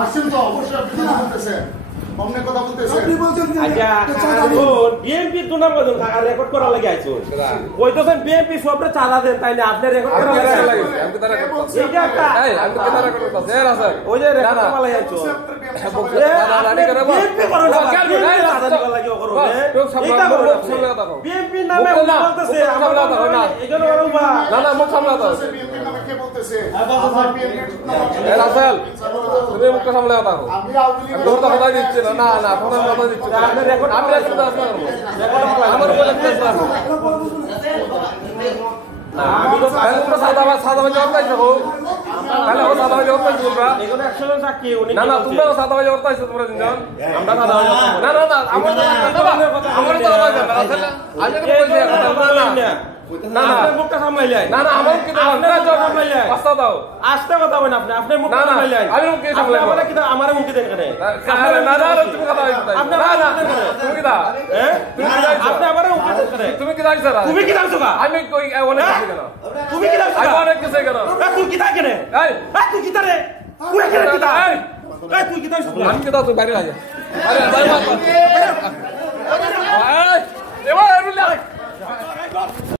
আসছেন তো অবশ্যই আপনি কথা বলতেছেন অন্য কথা বলতেছেন বিএনপি দুনাম কজন রেকর্ড করা লাগে আইছো কইতেছেন বিএনপি সবরে চালা দেন তাই না আপনি রেকর্ড করা লাগে আমি তো রেকর্ড করছি এইটা একটা আমি তো রেকর্ড করছি এর আছে ওই যে রেকর্ড করা লাগে আইছো বিএনপি করো না লাগে করো এইটা করো বিএনপি নামে বলতেছে আমরা না এখানে ওরা না না মুখ সামলা দাও বিএনপি নামে কে বলতেছে আমার বিএনপি এর আসল তুমি মুখ সামলা দাও আমি আওয়ামী লীগ তোর কথা দিচ্ছি না না না তোর কথা দিচ্ছি না আমি রেকর্ড আমার বলে আমি তো সাদা জবাব পাইছো তাহলে ও সাদা জবাব পাইছো তোমরা এগুলো 100 জন সাক্ষী উনি না না তোমরা সাদা জবাব পাইছো তোমরা তিনজন আমরা সাদা জবাব না না না আমার তো আওয়াজ আসলে আজ থেকে বলছি না না আপনি মুখটা সামলাইলেন না না আমার কি আপনারা জবাব সামলাইলেন আস্তে দাও আস্তে কথা বলেন আপনি আপনি মুখটা সামলাইলেন আমি মুখ কি সামলাইব আমরা কি আমার মুখ দেন কেন না না তুমি কথা বলছো আপনি না না তুমি কি দা তুমি কি দাইছো আপনি আমার মুখ দেন কেন তুমি কি দাইছো তুমি কি দাইছো আমি কই অনেক কিছু কেন তুমি কি দাইছো আমি অনেক কিছু কেন তুই কি দাই কেন এই তুই কি দারে তুই কেন কি দা এই তুই কি দাইছো আমি কি দাও তুই বাইরে আয় আরে বাইরে এবার